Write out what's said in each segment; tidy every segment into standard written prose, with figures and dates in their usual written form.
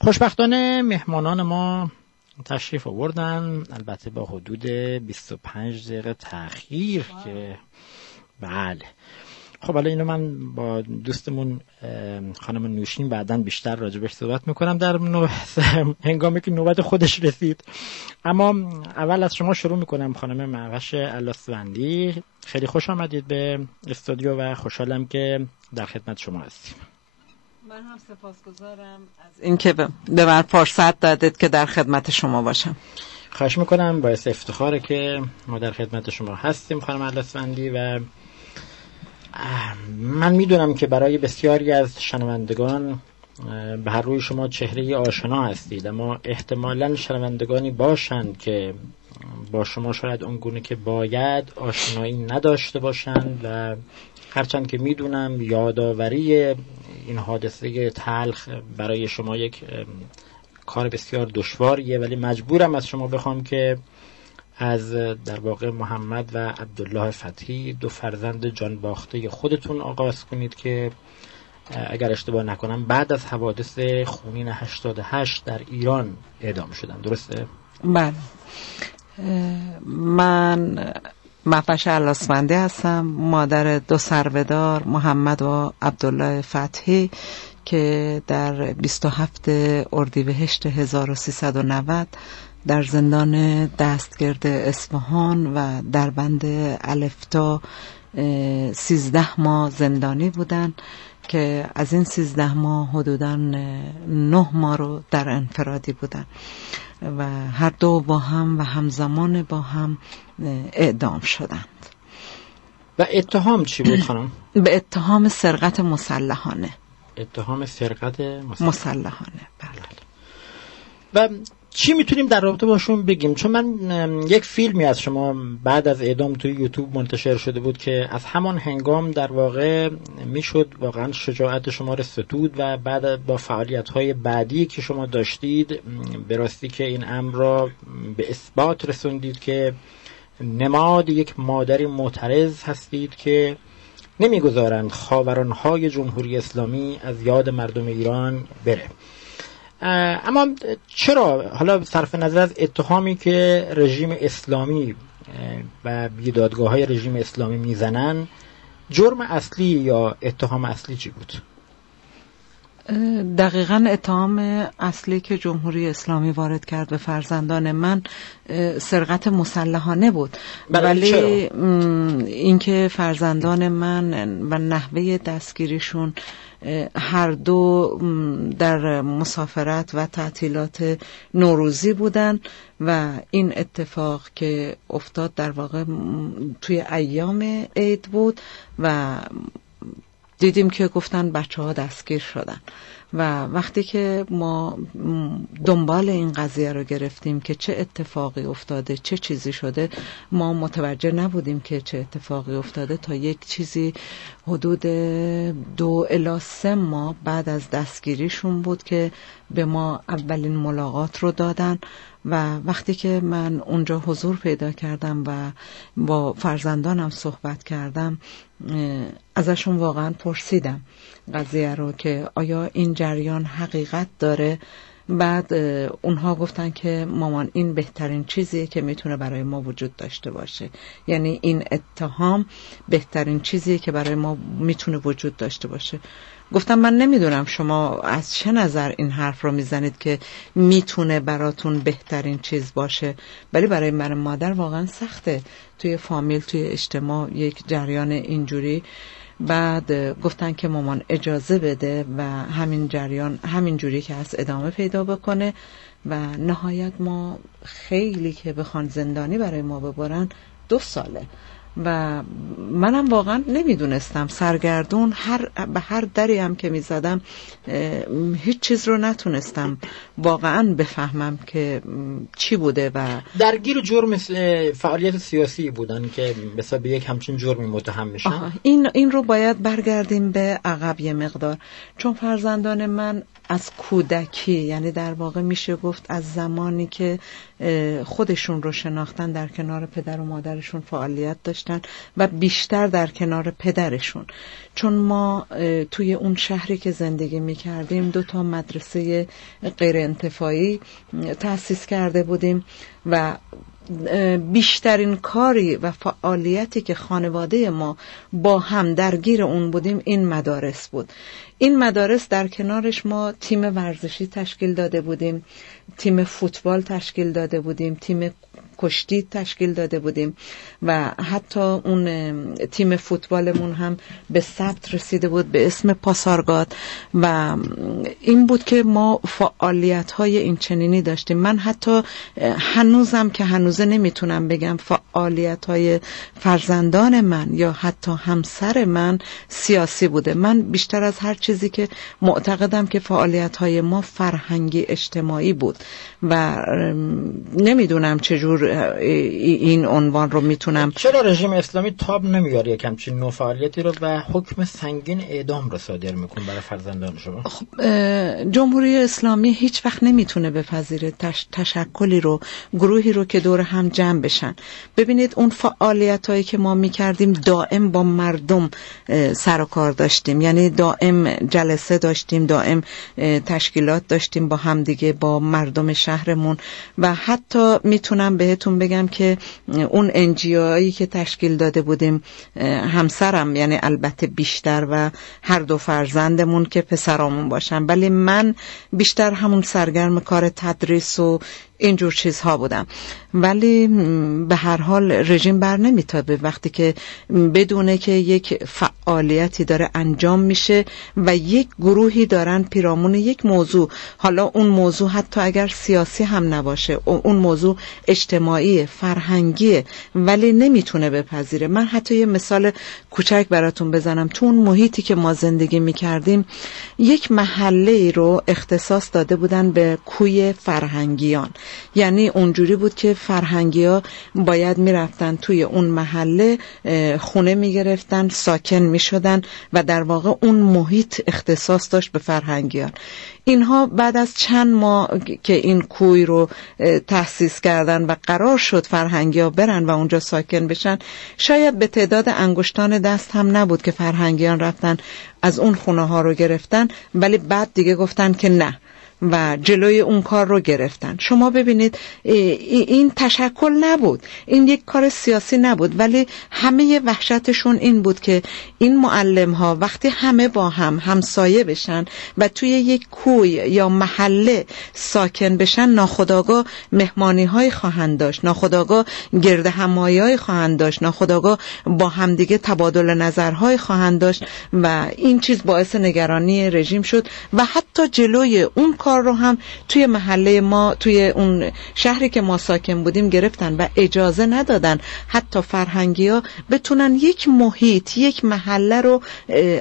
خوشبختانه مهمانان ما تشریف آوردن، البته با حدود 25 دقیقه تأخیر که بله. خب حالا اینو من با دوستمون خانم نوشین بعداً بیشتر راجبش صحبت میکنم در هنگامی که نوبت خودش رسید. اما اول از شما شروع میکنم خانم معوش الاسفندی. خیلی خوش آمدید به استودیو و خوشحالم که در خدمت شما هستیم. من هم سپاسگزارم از اینکه به من فرصت دادید که در خدمت شما باشم. خواهش میکنم، باعث افتخاره که ما در خدمت شما هستیم خانم الاسفندی. و من میدونم که برای بسیاری از شنوندگان به هر روی شما چهره آشنا هستید، اما احتمالاً شنوندگانی باشند که با شما شاید اونگونه که باید آشنایی نداشته باشند و هرچند که میدونم یادآوری این حادثه تلخ برای شما یک کار بسیار دشواریه، ولی مجبورم از شما بخوام که از در واقع محمد و عبدالله فتحی، دو فرزند جانباخته خودتون آغاز کنید که اگر اشتباه نکنم بعد از حوادث خونین 88 در ایران اعدام شدن، درسته؟ بله. من معوش الاسفندی هستم، مادر دو سربه‌دار محمد و عبدالله فتحی که در 27 اردیبهشت 1390 در زندان دستگرد اصفهان و در بند الف تا 13 ماه زندانی بودن که از این 13 ماه حدوداً 9 ماه رو در انفرادی بودن و هر دو با هم و همزمان با هم اعدام شدند. و اتهام چی بود خانم؟ به اتهام سرقت مسلحانه. اتهام سرقت مسلحانه، بله. و چی میتونیم در رابطه باشون بگیم؟ چون من یک فیلمی از شما بعد از اعدام توی یوتیوب منتشر شده بود که از همان هنگام در واقع میشد واقعا شجاعت شما رو ستود و بعد با فعالیت‌های بعدی که شما داشتید به راستی که این امر را به اثبات رسوندید که نماد یک مادری معترض هستید که نمیگذارند خاورانهای جمهوری اسلامی از یاد مردم ایران بره. اما چرا حالا صرف نظر از اتهامی که رژیم اسلامی و بیدادگاه‌های رژیم اسلامی میزنن، جرم اصلی یا اتهام اصلی چی بود؟ دقیقاً اتهام اصلی که جمهوری اسلامی وارد کرد به فرزندان من سرقت مسلحانه بود. ولی اینکه فرزندان من و نحوه دستگیریشون هر دو در مسافرت و تعطیلات نوروزی بودن و این اتفاق که افتاد در واقع توی ایام عید بود و دیدیم که گفتن بچه ها دستگیر شدن و وقتی که ما دنبال این قضیه رو گرفتیم که چه اتفاقی افتاده، چه چیزی شده، ما متوجه نبودیم که چه اتفاقی افتاده تا یک چیزی حدود 2 الی 3 ماه بعد از دستگیریشون بود که به ما اولین ملاقات رو دادن و وقتی که من اونجا حضور پیدا کردم و با فرزندانم صحبت کردم ازشون واقعا پرسیدم قضیه رو که آیا این جریان حقیقت داره. بعد اونها گفتن که مامان این بهترین چیزیه که میتونه برای ما وجود داشته باشه، یعنی این اتهام بهترین چیزیه که برای ما میتونه وجود داشته باشه. گفتم من نمیدونم شما از چه نظر این حرف رو میزنید که میتونه براتون بهترین چیز باشه، ولی برای من مادر واقعا سخته توی فامیل، توی اجتماع یک جریان اینجوری. بعد گفتن که مامان اجازه بده و همین جریان همینجوری که از ادامه پیدا بکنه و نهایت ما خیلی که بخوان زندانی برای ما ببرن 2 ساله و منم واقعا نمیدونستم، سرگردون به هر دری هم که میزدم هیچ چیز رو نتونستم واقعا بفهمم که چی بوده و درگیر جرم فعالیت سیاسی بودن که به یک همچین جرمی متهم میشن. این رو باید برگردیم به عقب یه مقدار، چون فرزندان من از کودکی، یعنی در واقع میشه گفت از زمانی که خودشون رو شناختن در کنار پدر و مادرشون فعالیت داشتن داشتن و بیشتر در کنار پدرشون. چون ما توی اون شهری که زندگی می‌کردیم 2 مدرسه غیر انتفاعی تأسیس کرده بودیم و بیشترین کاری و فعالیتی که خانواده ما با هم درگیر اون بودیم این مدارس بود. این مدارس در کنارش ما تیم ورزشی تشکیل داده بودیم، تیم فوتبال تشکیل داده بودیم، تیم کشتی تشکیل داده بودیم و حتی اون تیم فوتبالمون هم به ثبت رسیده بود به اسم پاسارگاد و این بود که ما فعالیت‌های این چنینی داشتیم. من حتی هنوزم که هنوزه نمیتونم بگم فعالیت‌های فرزندان من یا حتی همسر من سیاسی بوده. من بیشتر از هر چیزی که معتقدم که فعالیت‌های ما فرهنگی اجتماعی بود و نمیدونم چجور این عنوان رو میتونم. چرا رژیم اسلامی تاب نمیاره یک همچین نوع فعالیتی رو و حکم سنگین اعدام رو صادر میکنه برای فرزندان شما؟ خب جمهوری اسلامی هیچ وقت نمیتونه بپذیره تشکلی رو، گروهی رو که دور هم جمع بشن. ببینید اون فعالیتایی که ما میکردیم دائم با مردم سر و کار داشتیم، یعنی دائم جلسه داشتیم، دائم تشکیلات داشتیم با هم دیگه، با مردم شهرمون و حتی میتونم بهتون بگم که اون NGO'ایی که تشکیل داده بودیم، همسرم یعنی البته بیشتر و هر 2 فرزندمون که پسرامون باشن، ولی من بیشتر همون سرگرم کار تدریس و اینجور چیزها بودم. ولی به هر حال رژیم بر نمیتابه وقتی که بدونه که یک فعالیتی داره انجام میشه و یک گروهی دارن پیرامون یک موضوع، حالا اون موضوع حتی اگر سیاسی هم نباشه، اون موضوع اجتماعی فرهنگیه، ولی نمیتونه بپذیره. من حتی یه مثال کوچک براتون بزنم. تو اون محیطی که ما زندگی میکردیم یک محله رو اختصاص داده بودن به کوی فرهنگیان، یعنی اونجوری بود که فرهنگی‌ها باید میرفتن توی اون محله خونه میگرفتن، ساکن میشدن و در واقع اون محیط اختصاص داشت به فرهنگیان. اینها بعد از چند ماه که این کوی رو تأسیس کردن و قرار شد فرهنگی‌ها برن و اونجا ساکن بشن، شاید به تعداد انگشتان دست هم نبود که فرهنگیان رفتن از اون خونه ها رو گرفتن، ولی بعد دیگه گفتن که نه و جلوی اون کار رو گرفتن. شما ببینید این تشکل نبود، این یک کار سیاسی نبود، ولی همه وحشتشون این بود که این معلم ها وقتی همه با هم همسایه بشن و توی یک کوی یا محله ساکن بشن، ناخودآگاه مهمانی های خواهند داشت، ناخودآگاه گرد همایی های خواهند داشت، ناخودآگاه با همدیگه تبادل نظرهای خواهند داشت و این چیز باعث نگرانی رژیم شد و حتی جلوی اون کار رو هم توی محله ما، توی اون شهری که ما ساکن بودیم گرفتن و اجازه ندادن حتی فرهنگی‌ها بتونن یک محیط، یک محله رو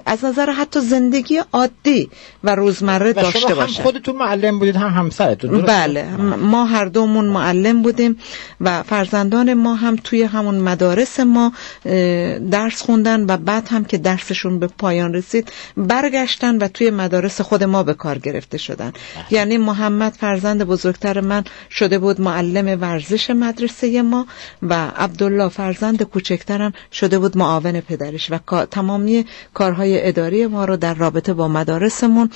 از نظر حتی زندگی عادی و روزمره داشته باشن. شما هم خودتون معلم بودید هم همسرتون، درسته؟ بله، ما هر دومون معلم بودیم و فرزندان ما هم توی همون مدارس ما درس خوندن و بعد هم که درسشون به پایان رسید برگشتن و توی مدارس خود ما به کار گرفته شدن. یعنی محمد فرزند بزرگتر من شده بود معلم ورزش مدرسه ما و عبدالله فرزند کوچکترم شده بود معاون پدرش و تمامی کارهای اداری ما رو در رابطه با مدارسمون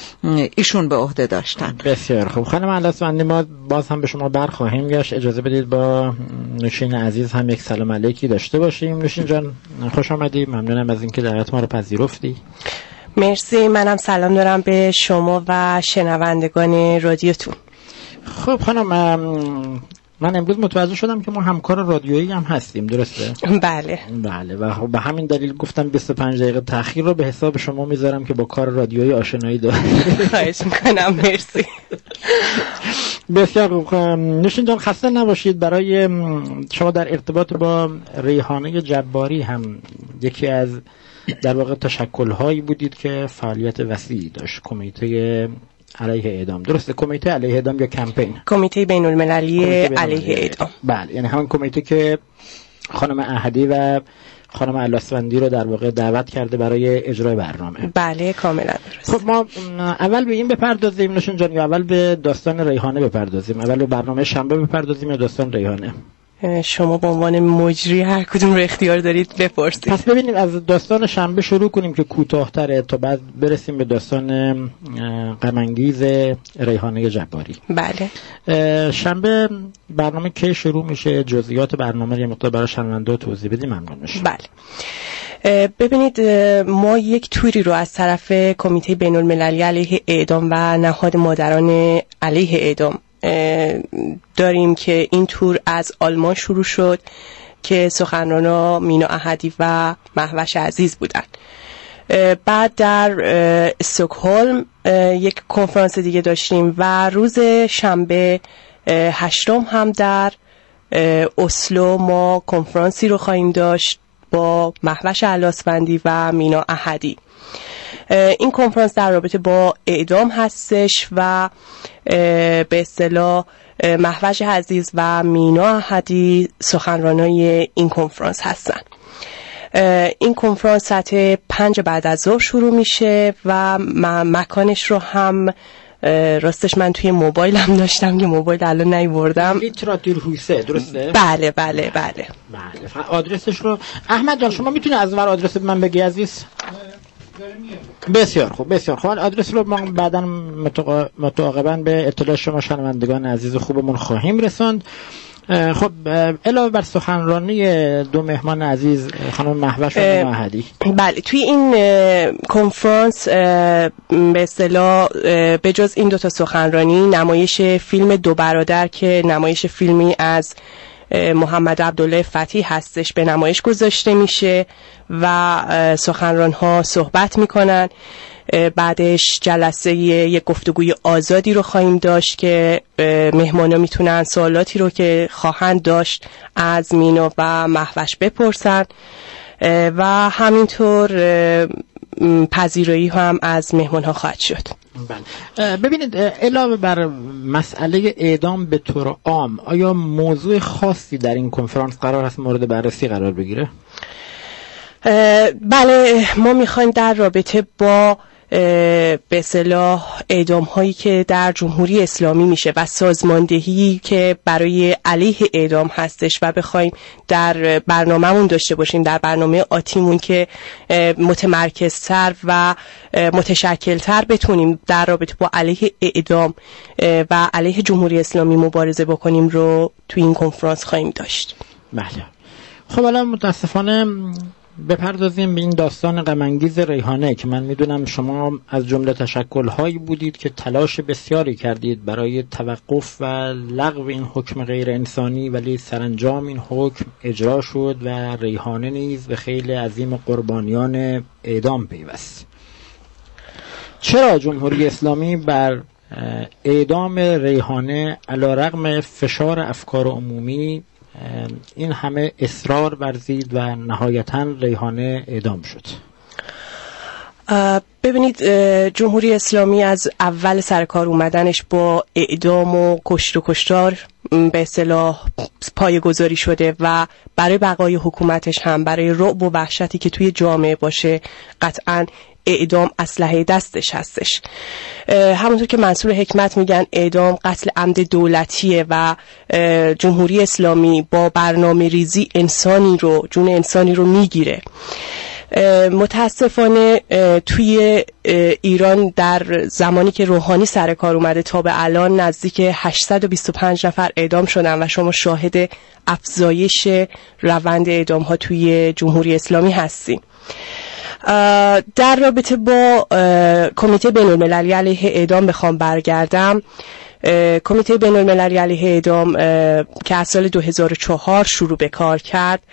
ایشون به عهده داشتن. بسیار خوب خانم الاسفندی، ما باز هم به شما برخواهیم گشت. اجازه بدید با نوشین عزیز هم یک سلام علیکی داشته باشیم. نوشین جان خوش آمدی، ممنونم از اینکه دعوت ما رو پذیرفتی. مرسی، منم سلام دارم به شما و شنوندگان رادیوتون. خب خانم، من امروز متوجه شدم که ما همکار رادیویی هم هستیم، درسته؟ بله و به همین دلیل گفتم 25 دقیقه تأخیر رو به حساب شما میذارم که با کار رادیویی آشنایی دارید. خواهش میکنم. مرسی. بسیار خوب. نوشین جان خسته نباشید. برای شما در ارتباط با ریحانه جباری هم یکی از در واقع تشکل‌هایی بودید که فعالیت وسیعی داشت، کمیته علیه اعدام، درسته؟ کمیته علیه اعدام یا کمپین؟ کمیته بین‌المللی علیه اعدام. بله، یعنی همون کمیته که خانم احدی و خانم الاسفندی رو در واقع دعوت کرده برای اجرای برنامه. بله کاملا درست. خب ما اول به این بپردازیم نوشین جان یا اول به داستان ریحانه بپردازیم؟ اول به برنامه شنبه بپردازیم یا داستان ریحانه؟ شما به عنوان مجری هر کدوم رو اختیار دارید بپرسید. پس ببینیم از داستان شنبه شروع کنیم که کوتاه‌تره تا بعد برسیم به داستان غم‌انگیز ریحانه جباری. بله. شنبه برنامه کی شروع میشه؟ جزئیات برنامه یه مقدار برای شنونده‌ها توضیح بدیم ممنون میشه. بله. ببینید ما یک توری رو از طرف کمیته بین‌المللی علیه اعدام و نهاد مادران علیه اعدام داریم که این تور از آلمان شروع شد که سخنرانا مینا احدی و مهوش عزیز بودن. بعد در استکهلم یک کنفرانس دیگه داشتیم و روز شنبه 8 هم در اسلو ما کنفرانسی رو خواهیم داشت با مهوش علاسفندی و مینا احدی. این کنفرانس در رابطه با اعدام هستش و به اصطلاح مهوش عزیز و مینا احدی سخنرانای این کنفرانس هستن. این کنفرانس ساعت 5 بعد از ظهر شروع میشه و مکانش رو هم راستش من توی موبایلم داشتم که موبایل الان نیوردم. لیتراتورهوسه درسته؟ بله. فقط آدرسش رو احمد جان شما میتونی از ور آدرس من بگی عزیز؟ بسیار خوب. آدرس رو ما بعداً متعاقباً به اطلاع شما شنوندگان عزیز خوبمون خواهیم رساند. خب علاوه بر سخنرانی دو مهمان عزیز خانم مهوش و مینا احدی، بله توی این کنفرانس به اصطلاح به جز این دوتا سخنرانی نمایش فیلم دو برادر که نمایش فیلمی از محمد عبدالله فتحی هستش به نمایش گذاشته میشه و سخنران ها صحبت میکنن. بعدش جلسه یک گفتگوی آزادی رو خواهیم داشت که مهمانا میتونن سوالاتی رو که خواهند داشت از مینا و مهوش بپرسن و همینطور پذیرایی هم از مهمان ها خواهد شد. ببینید علاوه بر مسئله اعدام به طور عام آیا موضوع خاصی در این کنفرانس قرار است مورد بررسی قرار بگیره؟ بله ما میخوایم در رابطه با به اصطلاح اعدام هایی که در جمهوری اسلامی میشه و سازماندهی که برای علیه اعدام هستش و بخوایم در برنامه‌مون داشته باشیم، در برنامه آتیمون که متمرکزتر و متشکلتر بتونیم در رابطه با علیه اعدام و علیه جمهوری اسلامی مبارزه بکنیم رو توی این کنفرانس خواهیم داشت. بله. خب الان متاسفانه بپردازیم به این داستان غم‌انگیز ریحانه که من میدونم شما از جمله تشکل‌هایی بودید که تلاش بسیاری کردید برای توقف و لغو این حکم غیر انسانی، ولی سرانجام این حکم اجرا شد و ریحانه نیز به خیلی عظیم قربانیان اعدام پیوست. چرا جمهوری اسلامی بر اعدام ریحانه علیرغم فشار افکار عمومی این همه اصرار ورزید و نهایتاً ریحانه اعدام شد؟ ببینید جمهوری اسلامی از اول سرکار اومدنش با اعدام و کشت و کشتار به اصطلاح پایه‌گذاری شده و برای بقای حکومتش هم برای رعب و وحشتی که توی جامعه باشه قطعاً اعدام اسلحه دستش هستش. همونطور که منصور حکمت میگن اعدام قتل عمد دولتیه و جمهوری اسلامی با برنامه ریزی جون انسانی رو میگیره. متاسفانه توی ایران در زمانی که روحانی سر کار اومده تا به الان نزدیک 825 نفر اعدام شدن و شما شاهد افزایش روند اعدام ها توی جمهوری اسلامی هستیم. در رابطه با کمیته بین‌المللی علیه اعدام بخوام برگردم، کمیته بین‌المللی علیه اعدام که از سال 2004 شروع به کار کرد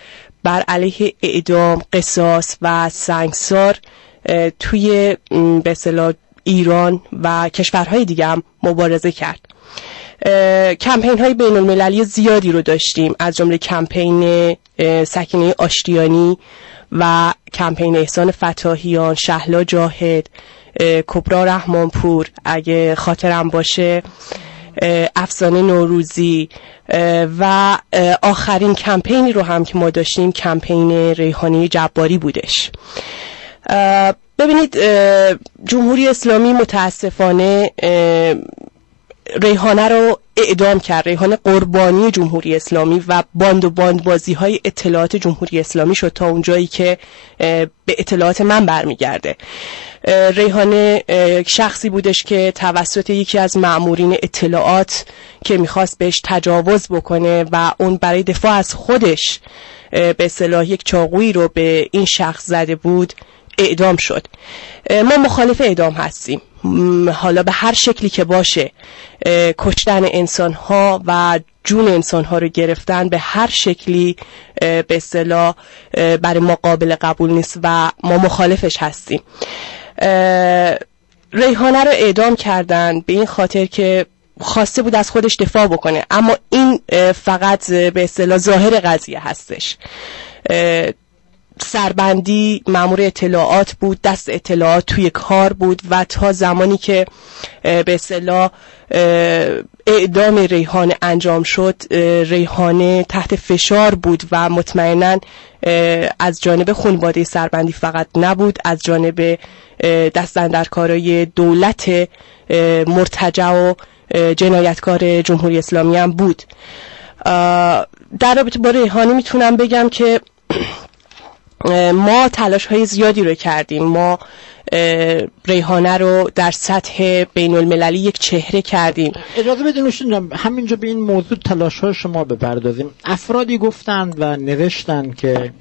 بر علیه اعدام، قصاص و سنگسار توی به اصطلاح ایران و کشورهای دیگه هم مبارزه کرد. کمپین های بین‌المللی زیادی رو داشتیم، از جمله کمپین سکینه آشتیانی و کمپین احسان فتاحیان، شهلا جاهد، کبرا رحمانپور، اگه خاطرم باشه افسانه نوروزی و آخرین کمپینی رو هم که ما داشتیم کمپین ریحانه جباری بودش. ببینید جمهوری اسلامی متاسفانه ریحانه رو اعدام کرد. ریحانه قربانی جمهوری اسلامی و باندبازی های اطلاعات جمهوری اسلامی شد تا اونجایی که به اطلاعات من برمیگرده. ریحانه شخصی بودش که توسط یکی از مأمورین اطلاعات که میخواست بهش تجاوز بکنه و اون برای دفاع از خودش به اصطلاح یک چاقویی رو به این شخص زده بود اعدام شد. ما مخالف اعدام هستیم، حالا به هر شکلی که باشه. کشتن انسان‌ها و جون انسان‌ها رو گرفتن به هر شکلی به اصطلاح برای ما قابل قبول نیست و ما مخالفش هستیم. ریحانه رو اعدام کردن به این خاطر که خواسته بود از خودش دفاع بکنه، اما این فقط به اصطلاح ظاهر قضیه هستش. سربندی مأمور اطلاعات بود، دست اطلاعات توی کار بود و تا زمانی که به اصطلاح اعدام ریحانه انجام شد، ریحانه تحت فشار بود و مطمئناً از جانب خانواده سربندی فقط نبود، از جانب دستاندرکارای دولت مرتجع و جنایتکار جمهوری اسلامی هم بود. در رابطه با ریحانه میتونم بگم که ما تلاش های زیادی رو کردیم. ما ریحانه رو در سطح بین المللی یک چهره کردیم. اجازه بدین همینجا به این موضوع تلاش های شما بپردازیم. افرادی گفتند و نوشتند که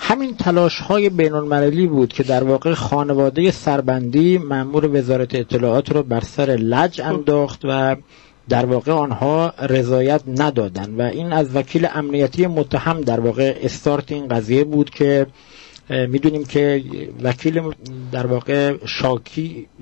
همین تلاش های بین المللی بود که در واقع خانواده سربندی مأمور وزارت اطلاعات رو بر سر لج انداخت و در واقع آنها رضایت ندادن و این از وکیل امنیتی متهم در واقع استارت این قضیه بود که میدونیم که وکیل در واقع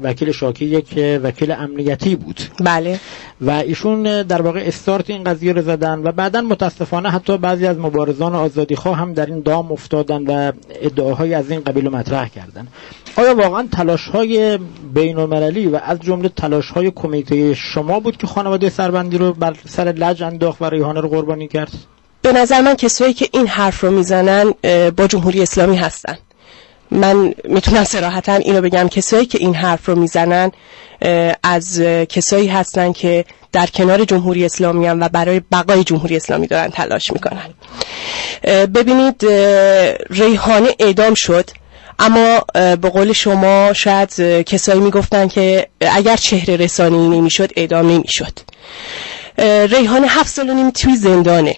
وکیل شاکی یک وکیل امنیتی بود. بله. و ایشون در واقع استارت این قضیه رو زدن و بعداً متاسفانه حتی بعضی از مبارزان آزادیخواه هم در این دام افتادن و ادعاهای از این قبیل مطرح کردن. آیا واقعا تلاش‌های بین‌المللی و از جمله تلاش‌های کمیته شما بود که خانواده سربندی رو بر سر لج انداخت و ریحانه رو قربانی کرد؟ به نظر من کسایی که این حرف رو میزنن با جمهوری اسلامی هستن. من میتونم صراحتاً اینو بگم، کسایی که این حرف رو میزنن از کسایی هستن که در کنار جمهوری اسلامی هم و برای بقای جمهوری اسلامی دارن تلاش میکنن. ببینید، ریحانه اعدام شد، اما به قول شما شاید کسایی میگفتن که اگر چهره رسانی نمیشد اعدام نمیشد. ریحانه 7 سال و نیم توی زندانه.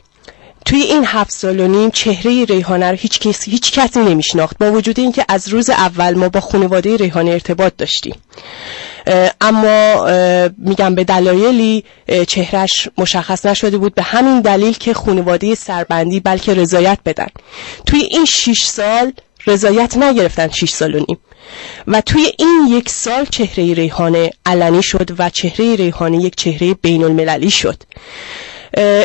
توی این 7 سال و نیم چهره ریحانه رو هیچ کسی نمیشناخت، با وجود اینکه از روز اول ما با خانواده ریحانه ارتباط داشتیم، اما میگم به دلایلی چهرهش مشخص نشده بود. به همین دلیل که خانواده سربندی بلکه رضایت بدن. توی این 6 سال رضایت نگرفتن، 6 سال و نیم، و توی این 1 سال چهره ریحانه علنی شد و چهره ریحانه یک چهره بین المللی شد.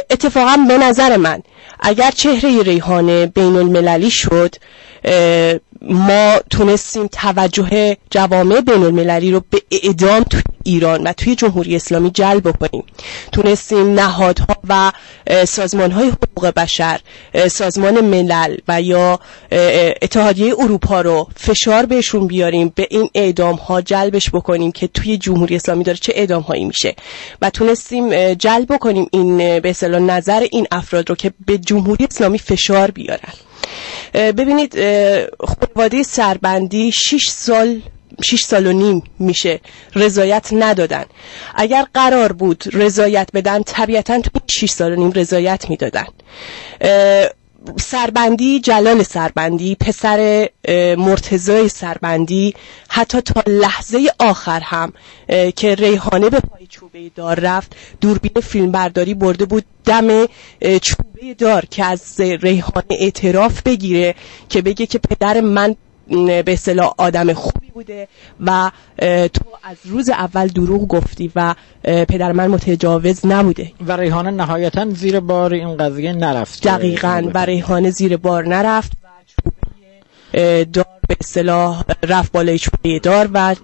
اتفاقا به نظر من اگر چهره ریحانه بین المللی شد، ما تونستیم توجه جوامع بین المللی رو به اعدام توی ایران و توی جمهوری اسلامی جلب کنیم. تونستیم نهادها و سازمانهای حقوق بشر، سازمان ملل و یا اتحادیه اروپا رو فشار بهشون بیاریم، به این اعدام ها جلبش بکنیم که توی جمهوری اسلامی داره چه اعدام هایی میشه، و تونستیم جلب کنیم این به اصطلاح نظر این افراد رو که به جمهوری اسلامی فشار بیارن. ببینید، خانواده سربندی 6 سال و نیم میشه رضایت ندادن. اگر قرار بود رضایت بدن طبیعتاً تو 6 سال و نیم رضایت میدادن. سربندی، جلال سربندی، پسر مرتضی سربندی، حتی تا لحظه آخر هم که ریحانه به پای چوبه دار رفت، دوربین فیلمبرداری برده بود دم چوبه دار که از ریحانه اعتراف بگیره که بگه که پدر من به اصطلاح آدم خوبی بوده و تو از روز اول دروغ گفتی و پدر من متجاوز نبوده. و ریحانه نهایتاً زیر بار این قضیه نرفت. دقیقاً، و ریحانه زیر بار نرفت و چوبه دار به اصطلاح رفت بالای چوبه دار و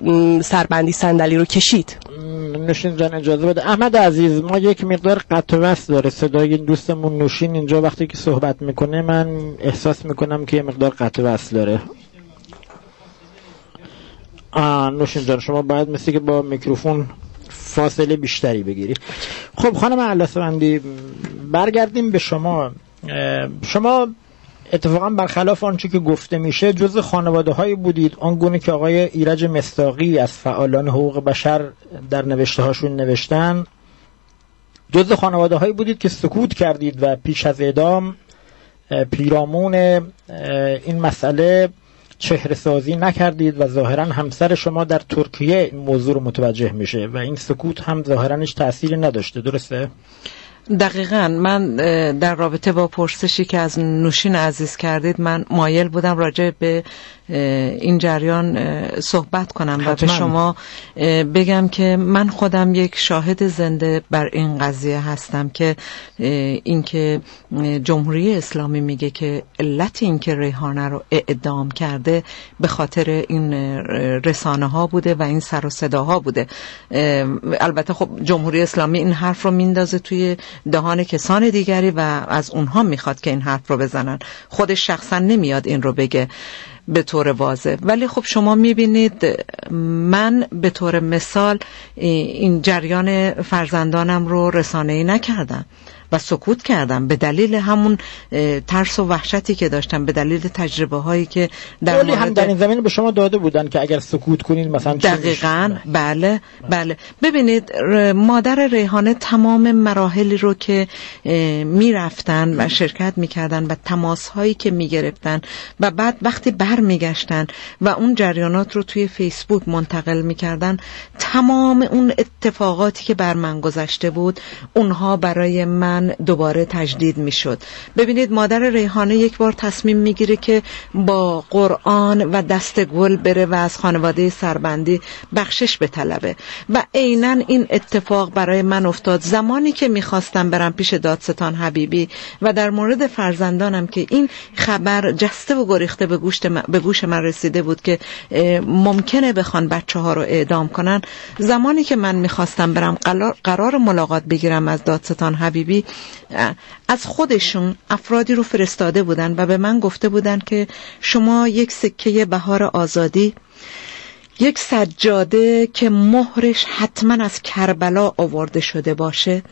سربندی صندلی رو کشید. نوشین جان اجازه بده. احمد عزیز، ما یک مقدار قطع و وصل داره صدای این دوستمون نوشین اینجا وقتی که صحبت میکنه من احساس میکنم که یه مقدار قطع و وصل داره. نوشین جان شما باید مثل که با میکروفون فاصله بیشتری بگیرید. خب خانم علاسوندی، برگردیم به شما. شما اتفاقا برخلاف آنچه که گفته میشه جزء خانواده‌هایی بودید آنگونه که آقای ایرج مصداقی از فعالان حقوق بشر در نوشته‌هاشون نوشتن، جزء خانواده‌هایی بودید که سکوت کردید و پیش از اعدام پیرامون این مسئله چهره سازی نکردید و ظاهرا همسر شما در ترکیه این موضوع رو متوجه میشه و این سکوت هم ظاهرا هیچ تأثیری نداشته، درسته؟ دقیقاً. من در رابطه با پرسشی که از نوشین عزیز کردید، من مایل بودم راجع به این جریان صحبت کنم و به شما بگم که من خودم یک شاهد زنده بر این قضیه هستم که اینکه جمهوری اسلامی میگه که علت اینکه ریحانه رو اعدام کرده به خاطر این رسانه ها بوده و این سر و صداها بوده. البته خب جمهوری اسلامی این حرف رو میندازه توی دهان کسان دیگری و از اونها میخواد که این حرف رو بزنن، خودش شخصا نمیاد این رو بگه به طور واضح. ولی خب شما میبینید من به طور مثال این جریان فرزندانم رو رسانه‌ای نکردم و سکوت کردم به دلیل همون ترس و وحشتی که داشتم، به دلیل تجربه هایی که در مورد هم در این زمین به شما داده بودن که اگر سکوت کنید مثلا دقیقاً. بله. ببینید مادر ریحانه تمام مراحلی رو که میرفتن و شرکت میکردن و تماس هایی که میگرفتن و بعد وقتی برمیگشتن و اون جریانات رو توی فیسبوک منتقل میکردن، تمام اون اتفاقاتی که بر من گذشته بود اونها برای من دوباره تجدید میشد. ببینید مادر ریحانه یک بار تصمیم میگیره که با قرآن و دست گل بره و از خانواده سربندی بخشش بطلبه و عیناً این اتفاق برای من افتاد زمانی که میخواستم برم پیش دادستان حبیبی و در مورد فرزندانم که این خبر جسته و گریخته به گوش من رسیده بود که ممکنه بخوان بچه ها رو اعدام کنن. زمانی که من میخواستم برم قرار ملاقات بگیرم از دادستان حبیبی، از خودشون افرادی رو فرستاده بودن و به من گفته بودن که شما یک سکه بهار آزادی، یک سجاده که مهرش حتما از کربلا آورده شده باشه،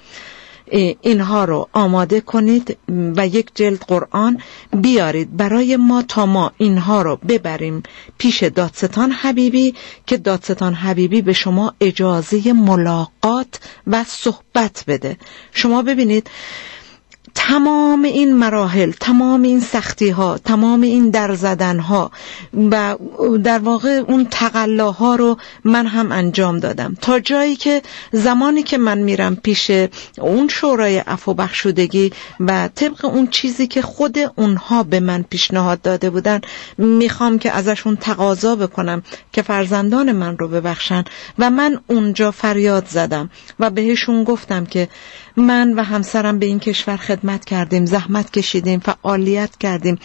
اینها رو آماده کنید و یک جلد قرآن بیارید برای ما تا ما اینها رو ببریم پیش دادستان حبیبی که دادستان حبیبی به شما اجازه ملاقات و صحبت بده. شما ببینید تمام این مراحل، تمام این سختی ها، تمام این در زدن ها و در واقع اون تقلاها رو من هم انجام دادم تا جایی که زمانی که من میرم پیش اون شورای عفو و بخشودگی و طبق اون چیزی که خود اونها به من پیشنهاد داده بودن میخوام که ازشون تقاضا بکنم که فرزندان من رو ببخشن و من اونجا فریاد زدم و بهشون گفتم که من و همسرم به این کشور خدمت کردیم، زحمت کشیدیم، فعالیت کردیم،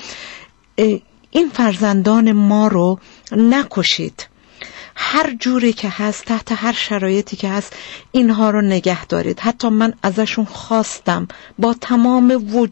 این فرزندان ما رو نکشید، هر جوری که هست تحت هر شرایطی که هست اینها رو نگه دارید. حتی من ازشون خواستم با تمام وجود